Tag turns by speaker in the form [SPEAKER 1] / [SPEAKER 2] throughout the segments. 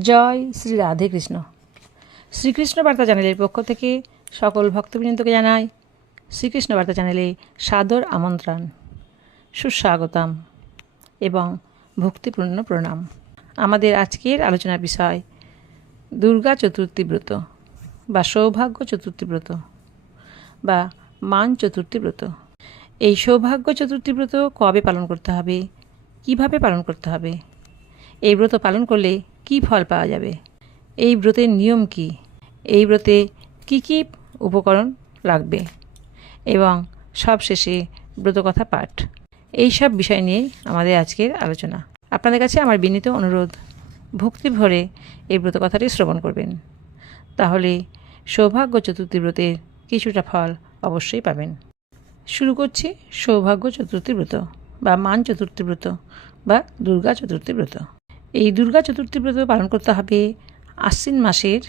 [SPEAKER 1] জয় শ্রী রাধে কৃষ্ণ। শ্রীকৃষ্ণ বার্তা চ্যানেলের পক্ষ থেকে সকল ভক্তবৃন্দকে জানাই শ্রীকৃষ্ণ বার্তা চ্যানেলে সাদর আমন্ত্রণ, সুস্বাগতম এবং ভক্তিপূর্ণ প্রণাম। আমাদের আজকের আলোচনার বিষয়, দুর্গা চতুর্থী ব্রত বা সৌভাগ্য চতুর্থী ব্রত বা মান চতুর্থী ব্রত। এই সৌভাগ্য চতুর্থী ব্রত কবে পালন করতে হবে? কীভাবে পালন করতে হবে? এই ব্রত পালন করলে কি ফল পাওয়া যাবে? এই ব্রতের নিয়ম কি? এই ব্রতে কি কি উপকরণ লাগবে? এবং সবশেষে ব্রতকথা পাঠ। এই সব বিষয় নিয়ে আমাদের আজকের আলোচনা। আপনাদের কাছে আমার বিনীত অনুরোধ, ভক্তি ভরে এই ব্রতকথাটি শ্রবণ করবেন। তাহলে সৌভাগ্য চতুর্থী ব্রতের কিছুটা ফল অবশ্যই পাবেন। শুরু করছি সৌভাগ্য চতুর্থী ব্রত বা মান চতুর্থী ব্রত বা দুর্গা চতুর্থী ব্রত। এই দুর্গা চতুর্থী ব্রত পালন করতে হবে আশ্বিন মাসের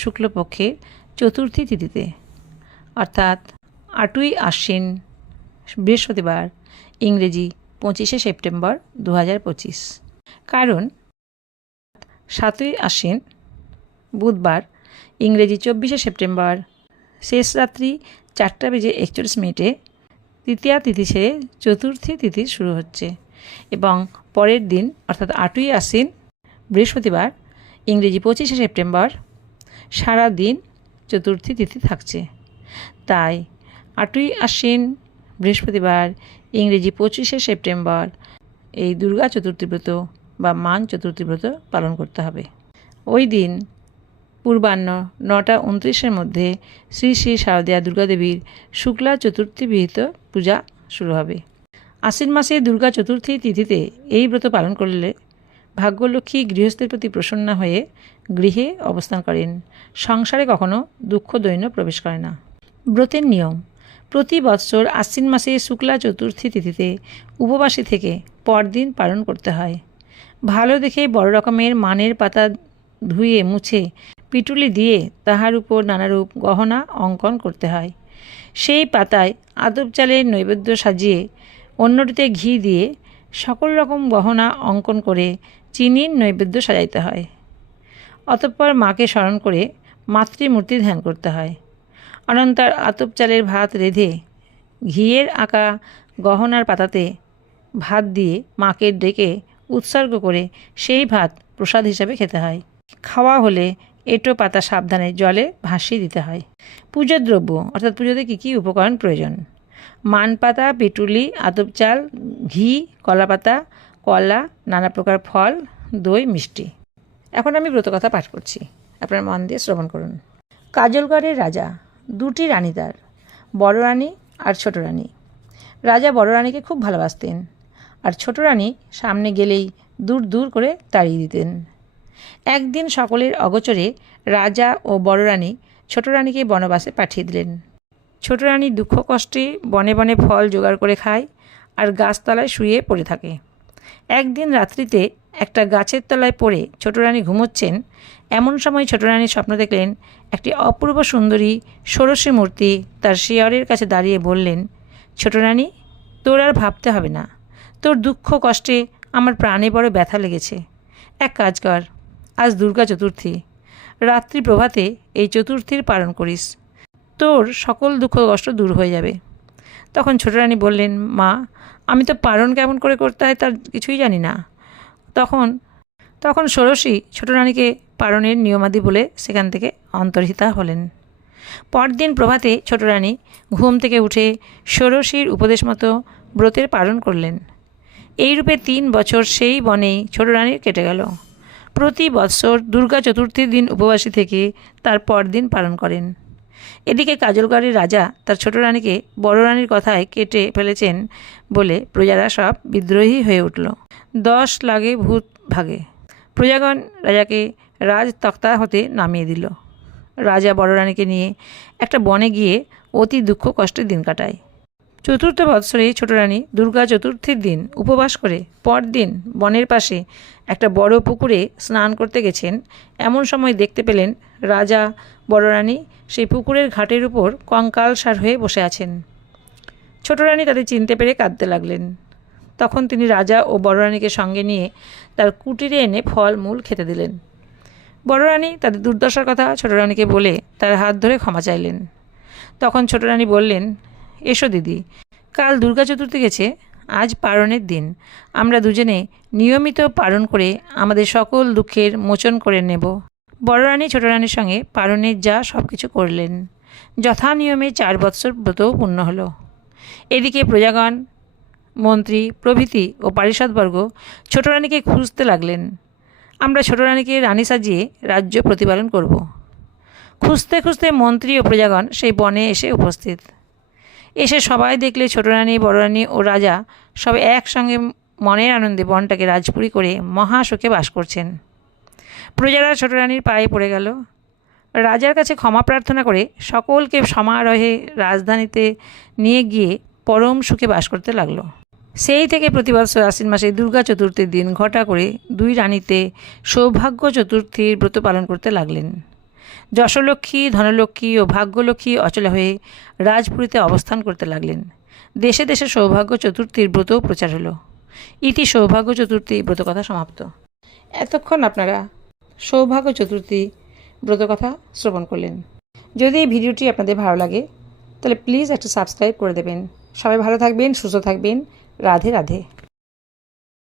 [SPEAKER 1] শুক্লপক্ষের চতুর্থী তিথিতে। অর্থাৎ আটই আশ্বিন, বৃহস্পতিবার, ইংরেজি পঁচিশে সেপ্টেম্বর দু হাজার পঁচিশ। কারণ সাতই আশ্বিন, বুধবার, ইংরেজি চব্বিশে সেপ্টেম্বর, শেষ রাত্রি চারটা বেজে একচল্লিশ মিনিটে তৃতীয়া তিথি ছেড়ে চতুর্থী তিথি শুরু হচ্ছে এবং পরের দিন, অর্থাৎ আটই আশ্বিন বৃহস্পতিবার, ইংরেজি পঁচিশে সেপ্টেম্বর সারা দিন চতুর্থী তিথি থাকছে। তাই আটই আশ্বিন, বৃহস্পতিবার, ইংরেজি পঁচিশে সেপ্টেম্বর, এই দুর্গা চতুর্থী ব্রত বা মান চতুর্থী ব্রত পালন করতে হবে। ওই দিন পূর্বাহ্ন নটা উনত্রিশের মধ্যে শ্রী শ্রী শারদীয়া দুর্গাদেবীর শুক্লা চতুর্থী বিহিত পূজা শুরু হবে। আশ্বিন মাসে দুর্গা চতুর্থী তিথিতে এই ব্রত পালন করলে ভাগ্যলক্ষ্মী গৃহস্থের প্রতি প্রসন্ন হয়ে গৃহে অবস্থান করেন। সংসারে কখনো দুঃখ দৈন্য প্রবেশ করে না। ব্রতের নিয়ম। প্রতি বৎসর আশ্বিন মাসে শুক্লা চতুর্থী তিথিতে উপবাসী থেকে পরদিন পালন করতে হয়। ভালো দেখে বড় রকমের মানের পাতা ধুয়ে মুছে পিটুলি দিয়ে তাহার উপর নানারূপ গহনা অঙ্কন করতে হয়। সেই পাতায় আদব চালের নৈবেদ্য সাজিয়ে অন্যটিতে ঘি দিয়ে সকল রকম গহনা অঙ্কন করে চিনির নৈবেদ্য সাজাইতে হয়। অতঃপর মাকে স্মরণ করে মাতৃমূর্তি ধ্যান করতে হয়। অনন্তর আতপ চালের ভাত রেঁধে ঘিয়ের আঁকা গহনার পাতাতে ভাত দিয়ে মাকে ডেকে উৎসর্গ করে সেই ভাত প্রসাদ হিসাবে খেতে হয়। খাওয়া হলে এটো পাতা সাবধানে জলে ভাসিয়ে দিতে হয়। পুজোর দ্রব্য, অর্থাৎ পুজোতে কী কী উপকরণ প্রয়োজন? মান পাতা পেটুলি, আতপ চাল, ঘি কলা পাতা কলা, নানা প্রকার ফল, দই, মিষ্টি। এখন আমি ব্রতকথা পাঠ করছি। আপনার মন দিয়ে শ্রবণ করুন। কাজলগড়ের রাজা, দুটি রানী তার বড় রানী আর ছোট রানী। রাজা বড় রানীকে খুব ভালোবাসতেন আর ছোট রানী সামনে গেলেই দূর দূর করে তাড়িয়ে দিতেন। একদিন সকলের অগোচরে রাজা ও বড় রানী ছোট রানীকে বনবাসে পাঠিয়ে দিলেন। ছোট রানী দুঃখ কষ্টে বনে বনে ফল জোগাড় করে খায় আর গাছতলায় শুয়ে পড়ে থাকে। একদিন রাত্রিতে একটা গাছের তলায় পড়ে ছোট রানী ঘুমোচ্ছেন। এমন সময় ছোট রানী স্বপ্ন দেখলেন, একটি অপূর্ব সুন্দরী ষোড়শী মূর্তি তার শিয়রের কাছে দাঁড়িয়ে বললেন, ছোট রানী, তোর আর ভাবতে হবে না। তোর দুঃখ কষ্টে আমার প্রাণে বড় ব্যথা লেগেছে। এক কাজ কর, আজ দুর্গা চতুর্থী। রাত্রি প্রভাতে এই চতুর্থীর পালন করিস। তোর সকল দুঃখ কষ্ট দূর হয়ে যাবে। তখন ছোট রানী বললেন, মা, আমি তো পারণ কেমন করে করতে হয় তার কিছুই জানি না। তখন তখন ষোড়শী ছোট রানীকে পারণের নিয়মাদি বলে সেখান থেকে অন্তর্হিতা হলেন। পরদিন প্রভাতে ছোট রানী ঘুম থেকে উঠে ষোড়শীর উপদেশ মতো ব্রতের পালন করলেন। এইরূপে তিন বছর সেই বনেই ছোট রানীর কেটে গেল। প্রতি বৎসর দুর্গা চতুর্থীর দিন উপবাসী থেকে তার পরদিন পালন করেন। এদিকে কাজলগড়ের রাজা তার ছোট রানীকে বড় রানীর কথায় কেটে ফেলেছেন বলে প্রজারা সব বিদ্রোহী হয়ে উঠল। দশ লাগে ভূত ভাগে। প্রজাগণ রাজাকে রাজ তক্তা হতে নামিয়ে দিল। রাজা বড় রানীকে নিয়ে একটা বনে গিয়ে অতি দুঃখ কষ্টের দিন কাটায়। চতুর্থ বৎসরে ছোট রানী দুর্গা চতুর্থীর দিন উপবাস করে পরদিন বনের পাশে একটা বড় পুকুরে স্নান করতে গেছেন। এমন সময় দেখতে পেলেন রাজা বড় রানী সেই পুকুরের ঘাটের উপর কঙ্কাল সার হয়ে বসে আছেন। ছোট রানী তাদের চিনতে পেরে কাঁদতে লাগলেন। তখন তিনি রাজা ও বড় রানীকে সঙ্গে নিয়ে তার কুটিরে এনে ফল, মূল খেতে দিলেন। বড় রানী তাদের দুর্দশার কথা ছোট রানীকে বলে তার হাত ধরে ক্ষমা চাইলেন। তখন ছোট রানী বললেন, এসো দিদি, কাল দুর্গা চতুর্থী গেছে, আজ পারণের দিন। আমরা দুজনে নিয়মিত পালন করে আমাদের সকল দুঃখের মোচন করে নেব। বড় রানী, ছোট রানীর সঙ্গে পালনের যা সব কিছু করলেন, যথা নিয়মে চার বৎসর ব্রতও পূর্ণ হলো। এদিকে প্রজাগণ, মন্ত্রী, প্রভৃতি ও পারিষদবর্গ ছোট রানীকে খুঁজতে লাগলেন। আমরা ছোট রানীকে রানী সাজিয়ে রাজ্য প্রতিপালন করব। খুঁজতে খুঁজতে মন্ত্রী ও প্রজাগণ সেই বনে এসে উপস্থিত। এসে সবাই দেখলে ছোট রানী, বড় রানী ও রাজা সব একসঙ্গে মনের আনন্দে বনটাকে রাজপুরী করে মহাশোকে বাস করছেন। প্রজারা ছোট রানীর পায়ে পড়ে গেল। রাজার কাছে ক্ষমা প্রার্থনা করে সকলকে সমারোহে রাজধানীতে নিয়ে গিয়ে পরম সুখে বাস করতে লাগল। সেই থেকে প্রতি বছর আশ্বিন মাসে দুর্গা চতুর্থীর দিন ঘটা করে দুই রানীতে সৌভাগ্য চতুর্থীর ব্রত পালন করতে লাগলেন। যশলক্ষ্মী, ধনলক্ষ্মী ও ভাগ্যলক্ষ্মী অচলা হয়ে রাজপুরীতে অবস্থান করতে লাগলেন। দেশে দেশে সৌভাগ্য চতুর্থীর ব্রতও প্রচার হলো। ইতি সৌভাগ্য চতুর্থী ব্রতকথা সমাপ্ত। এতক্ষণ আপনারা সৌভাগ্য চতুর্থী ব্রতকথা শ্রবণ করলেন। যদি এই ভিডিওটি আপনাদের ভালো লাগে, তাহলে প্লিজ একটা সাবস্ক্রাইব করে দেবেন। সবাই ভালো থাকবেন, সুস্থ থাকবেন। রাধে রাধে।